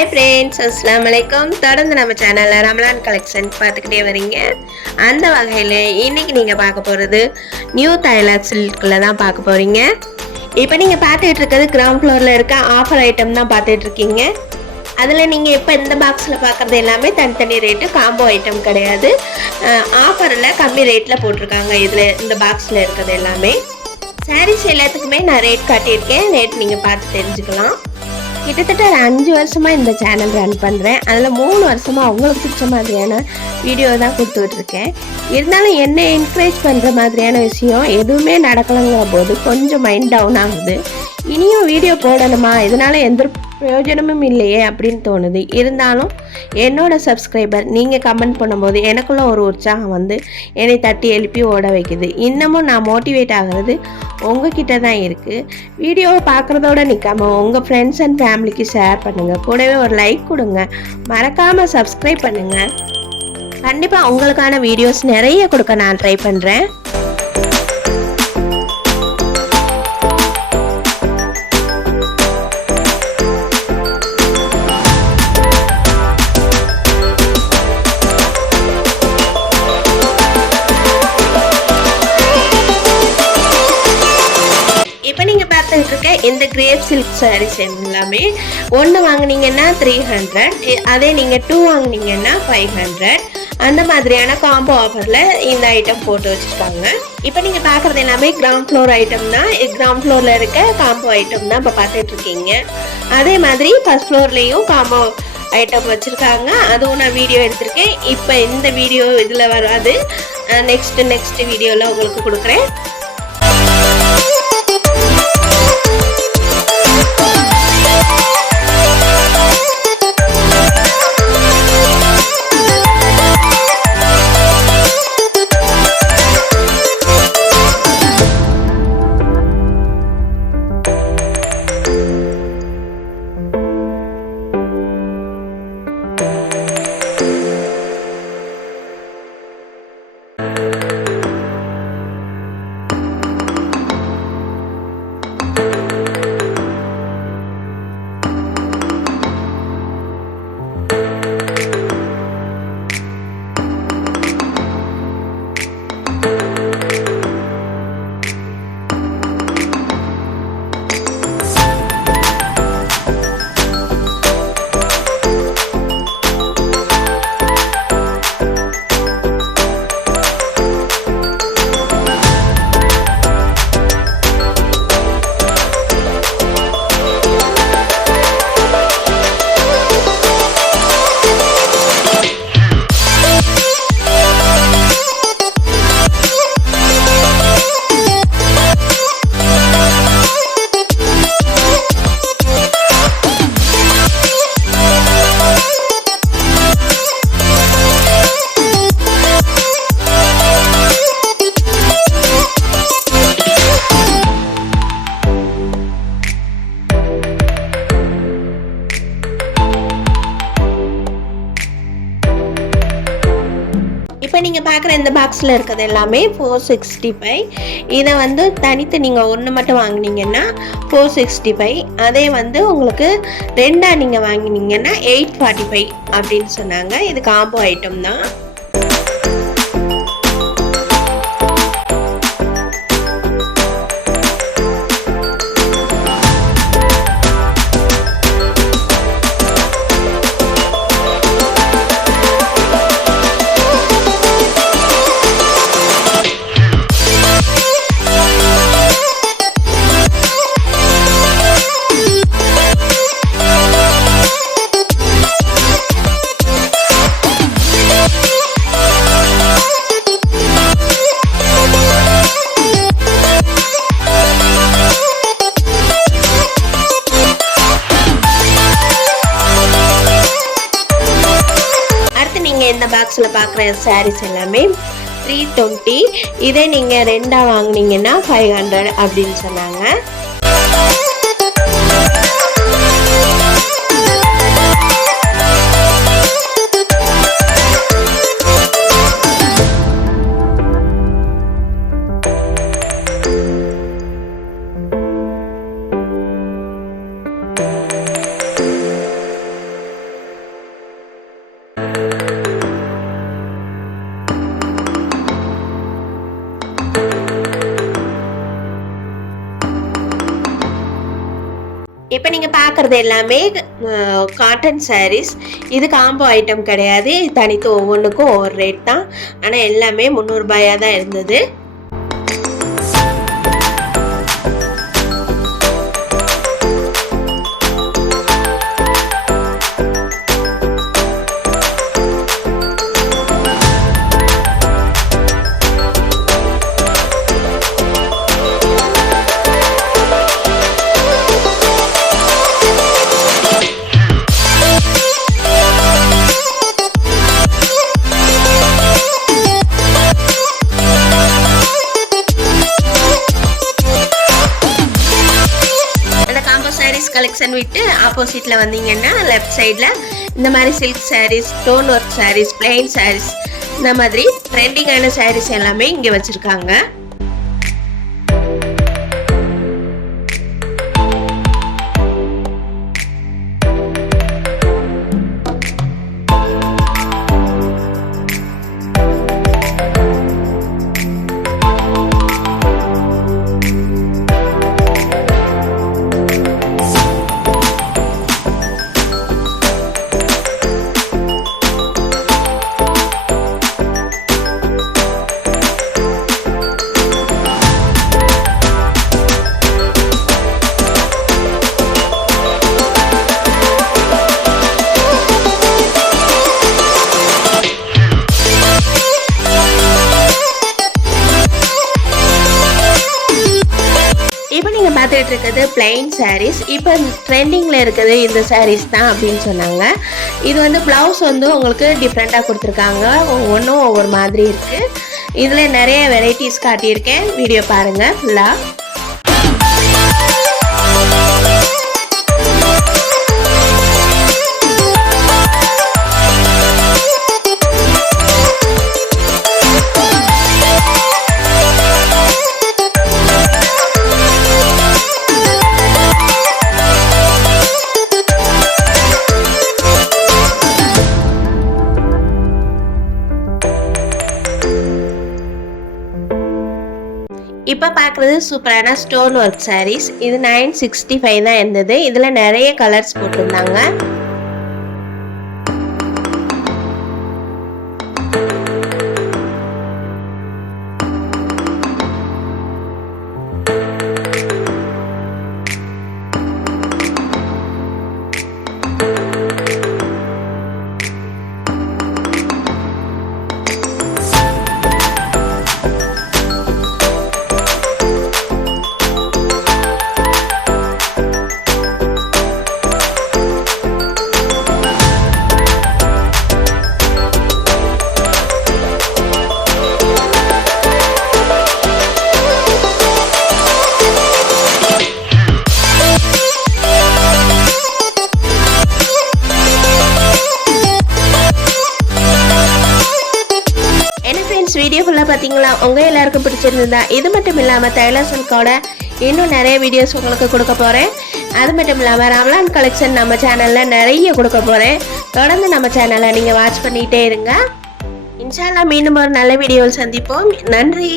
Hi friends, அஸ்ஸலாமு அலைக்கும். தொடர்ந்து நம்ம சேனலில் ரமலான் கலெக்ஷன் பார்த்துக்கிட்டே வரீங்க. அந்த வகையில் இன்றைக்கி நீங்கள் பார்க்க போகிறது நியூ தைலாக் சில்கில் தான் பார்க்க போகிறீங்க. இப்போ நீங்கள் பார்த்துட்டு இருக்கிறது கிரவுண்ட் ஃப்ளோரில் இருக்க ஆஃபர் ஐட்டம் தான் பார்த்துட்ருக்கீங்க. அதில் நீங்கள் இப்போ இந்த பாக்ஸில் பார்க்குறது எல்லாமே தனித்தனி ரேட்டு, காம்போ ஐட்டம் கிடையாது. ஆஃபரில் கம்மி ரேட்டில் போட்டிருக்காங்க. இதில் இந்த பாக்ஸில் இருக்கிறது எல்லாமே சாரீஸ் எல்லாத்துக்குமே நான் ரேட் காட்டியிருக்கேன். ரேட் நீங்கள் பார்த்து தெரிஞ்சுக்கலாம். கிட்டத்தட்ட ஒரு 5 வருஷமாக இந்த சேனல் ரன் பண்ணுறேன். அதில் 3 வருஷமாக அவங்களுக்கு பிடிச்ச மாதிரியான வீடியோ தான் கொடுத்துட்ருக்கேன். இருந்தாலும் என்னை என்கரேஜ் பண்ணுற மாதிரியான விஷயம் எதுவுமே நடக்கலைங்கிற போது கொஞ்சம் மைண்ட் டவுன் ஆகுது. இனியும் வீடியோ போடணுமா, இதனால் எந்த பிரயோஜனமும் இல்லையே அப்படின்னு தோணுது. இருந்தாலும் என்னோட சப்ஸ்கிரைபர் நீங்கள் கமெண்ட் பண்ணும்போது எனக்குள்ள ஒரு உற்சாகம் வந்து என்னை தட்டி எழுப்பி ஓட வைக்குது. இன்னமும் நான் மோட்டிவேட் ஆகிறது உங்ககிட்ட தான் இருக்குது. வீடியோவை பார்க்குறதோட நிற்காமல் உங்கள் ஃப்ரெண்ட்ஸ் அண்ட் ஃபேமிலிக்கு ஷேர் பண்ணுங்கள். கூடவே ஒரு லைக் கொடுங்க. மறக்காமல் சப்ஸ்கிரைப் பண்ணுங்கள். கண்டிப்பாக உங்களுக்கான வீடியோஸ் நிறைய கொடுக்க நான் ட்ரை பண்ணுறேன். இப்போ நீங்கள் பார்த்துட்டு இருக்க இந்த கிரேப் சில்க் சாரீஸ் எல்லாமே ஒன்று வாங்கினீங்கன்னா 300, அதே நீங்கள் 2 வாங்கினீங்கன்னா 500. அந்த மாதிரியான காம்போ ஆஃபரில் இந்த ஐட்டம் போட்டு வச்சுருக்காங்க. இப்போ நீங்கள் பார்க்குறது எல்லாமே கிரவுண்ட் ஃப்ளோர் ஐட்டம் தான். கிரவுண்ட் ஃப்ளோரில் இருக்க காம்போ ஐட்டம் தான் இப்போ பார்த்துட்ருக்கீங்க. அதே மாதிரி ஃபர்ஸ்ட் ஃப்ளோர்லேயும் காம்போ ஐட்டம் வச்சுருக்காங்க. அதுவும் நான் வீடியோ எடுத்திருக்கேன். இப்போ இந்த வீடியோ இதில் வராது, நெக்ஸ்ட் வீடியோவில் உங்களுக்கு கொடுக்குறேன். இப்போ நீங்கள் பார்க்குற இந்த பாக்ஸில் இருக்கிறது எல்லாமே 465. இதை வந்து தனித்து நீங்கள் ஒன்று மட்டும் வாங்கினீங்கன்னா 465. அதே வந்து உங்களுக்கு 2 நீங்கள் வாங்கினீங்கன்னா 845 அப்படின்னு சொன்னாங்க. இது காம்போ ஐட்டம் தான். இந்த பாக்ஸில் பார்க்குற சாரீஸ் எல்லாமே 320. இதே நீங்கள் 2 வாங்கினீங்கன்னா 500 அப்படின்னு சொன்னாங்க. இப்போ நீங்கள் பார்க்குறது எல்லாமே காட்டன் சாரீஸ். இது காம்போ ஐட்டம் கிடையாது, தனித்து ஒவ்வொன்றுக்கும் ஒவ்வொரு ரேட் தான். ஆனால் எல்லாமே 300 ரூபாயாக தான் இருந்தது. கலெக்ஷன் விட்டு ஆப்போசிட்ல வந்தீங்கன்னா லெஃப்ட் சைட்ல இந்த மாதிரி silk saris, stone work saris, plain saris, இந்த மாதிரி ட்ரெண்டிங்கான சாரீஸ் எல்லாமே இங்க வச்சிருக்காங்க. இப்போ நீங்கள் பார்த்துட்டு இருக்கிறது பிளைன் சாரீஸ். இப்போ ட்ரெண்டிங்கில் இருக்கிறது இந்த சாரீஸ் தான் அப்படின்னு சொன்னாங்க. இது வந்து ப்ளவுஸ் வந்து உங்களுக்கு டிஃப்ரெண்ட்டாக கொடுத்துருக்காங்க, ஒவ்வொன்றும் ஒவ்வொரு மாதிரி இருக்குது. இதில் நிறைய வெரைட்டிஸ் காட்டியிருக்கேன், வீடியோ பாருங்கள் ஃபுல்லாக. இப்போ பார்க்குறது சூப்பரான ஸ்டோன் ஒர்க் சாரீஸ். இது 965 தான் இருந்தது. இதில் நிறைய கலர்ஸ் போட்டிருந்தாங்க. வீடியோ ஃபுல்லாக பார்த்தீங்களா? உங்கள் எல்லாருக்கும் பிடிச்சிருந்தா இது மட்டும் இல்லாமல் தைலா சில்கோட இன்னும் நிறைய வீடியோஸ் உங்களுக்கு கொடுக்க போகிறேன். அது மட்டும் இல்லாமல் ரம்லான் கலெக்ஷன் நம்ம சேனலில் நிறைய கொடுக்க போகிறேன். தொடர்ந்து நம்ம சேனலை நீங்கள் வாட்ச் பண்ணிகிட்டே இருங்க. இன்ஷா அல்லாஹ் மீண்டும் ஒரு நல்ல வீடியோவில் சந்திப்போம். நன்றி.